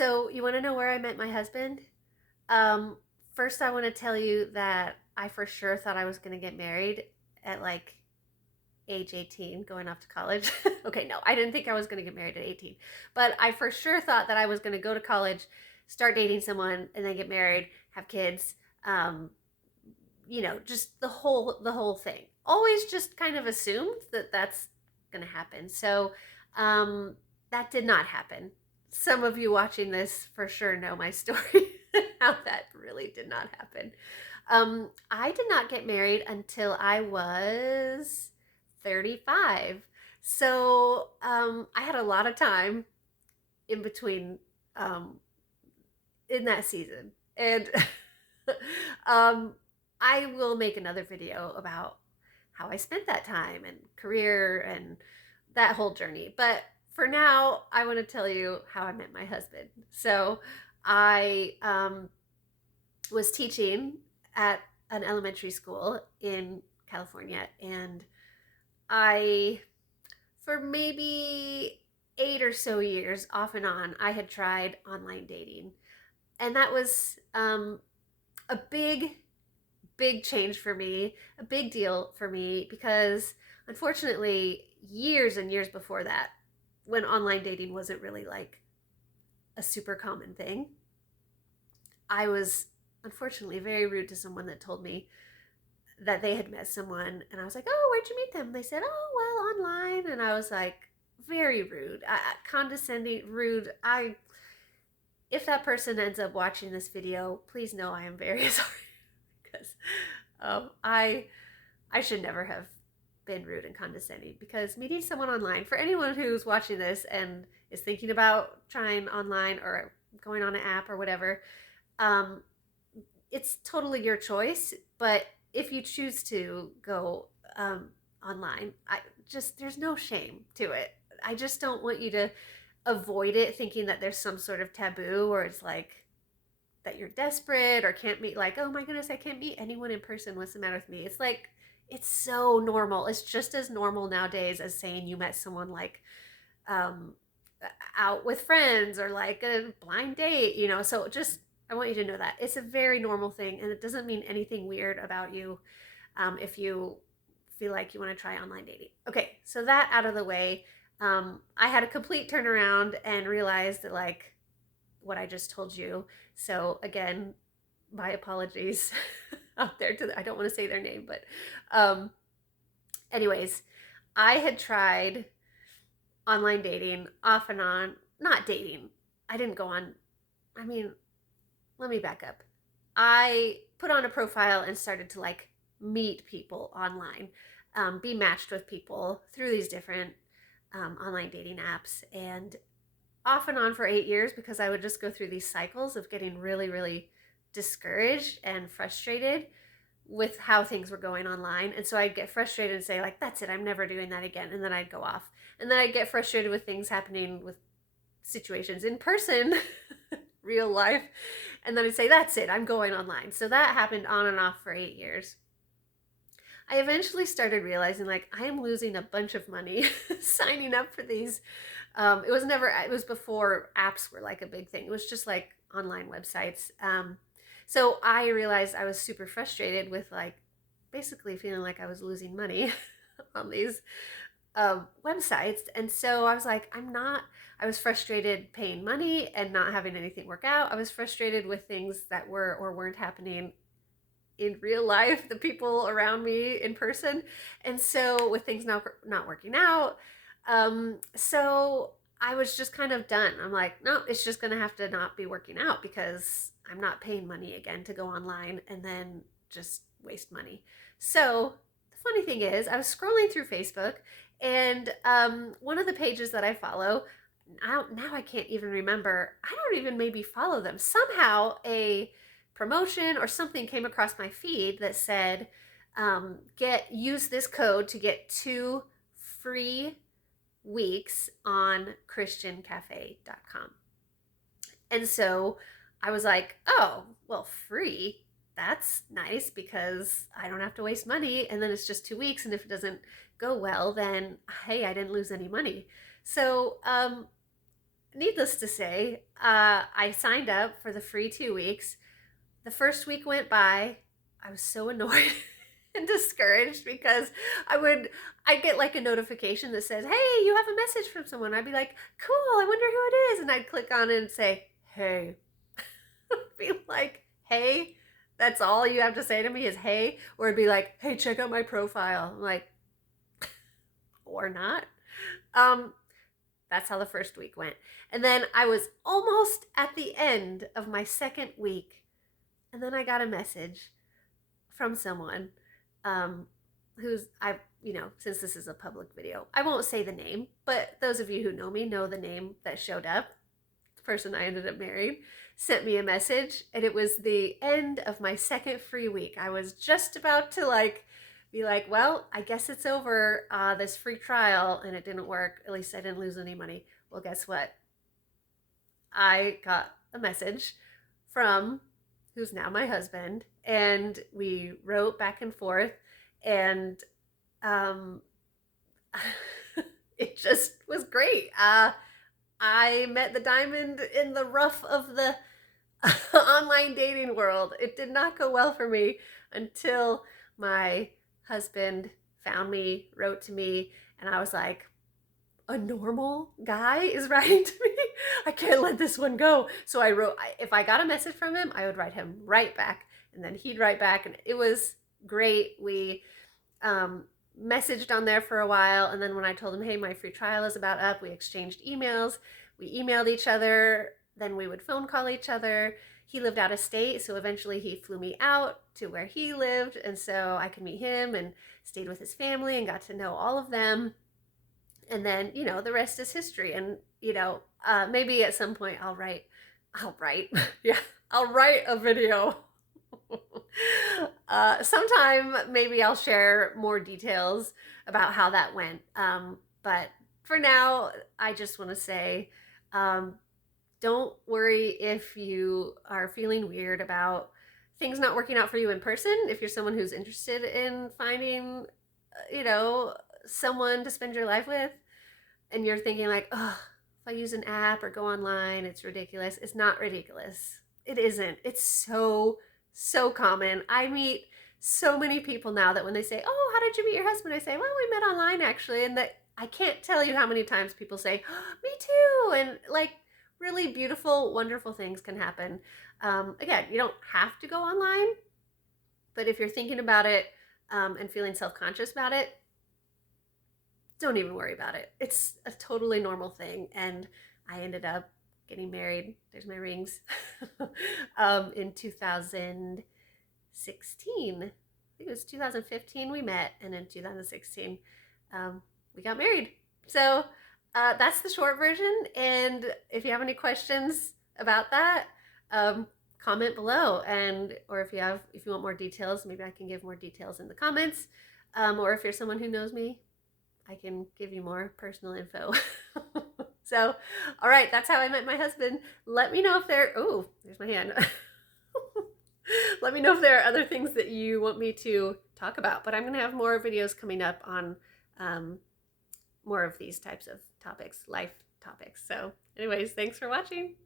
So you want to know where I met my husband? Um, First, I want to tell you that I for sure thought I was going to get married at like age 18, going off to college. Okay, no, I didn't think I was going to get married at 18, but I for sure thought that I was going to go to college, start dating someone, and then get married, have kids. Um, just the whole thing. Always just kind of assumed that that's going to happen. So um, that did not happen. Some of you watching this for sure know my story. How that really did not happen. I did not get married until I was 35. So I had a lot of time in between um, in that season. And um, I will make another video about how I spent that time and career and that whole journey. But for now, I want to tell you how I met my husband. So I was teaching at an elementary school in California, and I, for maybe 8 or so years, off and on, I had tried online dating. And that was a big change for me, a big deal for me, because unfortunately, years and years before that, when online dating wasn't really like a super common thing, I was unfortunately very rude to someone that told me that they had met someone, and I was like, "Oh, where'd you meet them?" They said, "Oh, well, online." And I was like, very rude, condescending, rude. I If that person ends up watching this video, please know I am very sorry, because I should never have been rude and condescending, because meeting someone online, for anyone who's watching this and is thinking about trying online or going on an app or whatever, um, it's totally your choice. But if you choose to go online, there's no shame to it. I just don't want you to avoid it thinking that there's some sort of taboo, or it's like that you're desperate or can't meet, like, oh my goodness, I can't meet anyone in person, what's the matter with me? It's like, it's so normal. It's just as normal nowadays as saying you met someone like um out with friends, or like a blind date, so just, I want you to know that it's a very normal thing, and it doesn't mean anything weird about you if you feel like you want to try online dating. Okay, so that out of the way, I had a complete turnaround and realized that, like, what I just told you. So again, my apologies out there I don't want to say their name, but um, anyways, I had tried online dating off and on, not dating. I didn't go on, I mean, let me back up. I put on a profile and started to like meet people online, be matched with people through these different online dating apps, and off and on for 8 years, because I would just go through these cycles of getting really, really discouraged and frustrated with how things were going online. And so I'd get frustrated and say, like, that's it, I'm never doing that again. And then I'd go off. And then I'd get frustrated with things happening with situations in person, real life. And then I'd say, that's it, I'm going online. So that happened on and off for 8 years. I eventually started realizing, like, I am losing a bunch of money signing up for these. It was before apps were like a big thing. It was just like online websites. So I realized I was super frustrated with, like, basically feeling like I was losing money on these websites. And so I was like, I was frustrated paying money and not having anything work out. I was frustrated with things that were or weren't happening in real life, the people around me in person. And so with things not working out, so I was just kind of done. I'm like, no, it's just gonna have to not be working out, because I'm not paying money again to go online and then just waste money. So the funny thing is, I was scrolling through Facebook, and one of the pages that I follow, now I can't even remember. I don't even maybe follow them. Somehow a promotion or something came across my feed that said, get use this code to get 2 free weeks on christiancafe.com. And so I was like, oh, well, free, that's nice, because I don't have to waste money, and then it's just 2 weeks, and if it doesn't go well, then hey, I didn't lose any money. So needless to say, I signed up for the free 2 weeks. The first week went by. I was so annoyed and discouraged because I'd get like a notification that says, "Hey, you have a message from someone." I'd be like, "Cool, I wonder who it is." And I'd click on it and say, "Hey." Be like, "Hey." That's all you have to say to me is "hey," or it'd be like, "Hey, check out my profile." I'm like, or not. Um, that's how the first week went. And then I was almost at the end of my second week. And then I got a message from someone um, who's, since this is a public video, I won't say the name, but those of you who know me know the name that showed up. The person I ended up marrying sent me a message, and it was the end of my second free week. I was just about to be like, well, I guess it's over, this free trial, and it didn't work. At least I didn't lose any money. Well, guess what? I got a message from who's now my husband, and we wrote back and forth, and um, it just was great. I met the diamond in the rough of the online dating world. It did not go well for me until my husband found me, wrote to me, and I was like, a normal guy is writing to me. I can't let this one go. So I wrote, if I got a message from him, I would write him right back, and then he'd write back, and it was great. We messaged on there for a while, and then when I told him, hey, my free trial is about up, we exchanged emails. We emailed each other, then we would phone call each other. He lived out of state, so eventually he flew me out to where he lived, and so I could meet him and stayed with his family and got to know all of them. And then, the rest is history. And, maybe at some point I'll write, yeah, I'll write a video. Sometime maybe I'll share more details about how that went. But for now, I just want to say, um, don't worry if you are feeling weird about things not working out for you in person. If you're someone who's interested in finding, someone to spend your life with, and you're thinking like, oh, if I use an app or go online, it's ridiculous. It's not ridiculous. It isn't. It's so, so common. I meet so many people now that when they say, oh, how did you meet your husband? I say, well, we met online actually. And that I can't tell you how many times people say, oh, me too. And like really beautiful, wonderful things can happen. Again, you don't have to go online, but if you're thinking about it and feeling self-conscious about it, don't even worry about it. It's a totally normal thing. And I ended up getting married. There's my rings. In 2016. I think it was 2015 we met, and in 2016 we got married. So that's the short version. And if you have any questions about that, comment below. Or if you want more details, maybe I can give more details in the comments. Or if you're someone who knows me, I can give you more personal info. So, all right, that's how I met my husband. Let me know if there's my hand. Let me know if there are other things that you want me to talk about, but I'm going to have more videos coming up on more of these types of topics, life topics. So anyways, thanks for watching.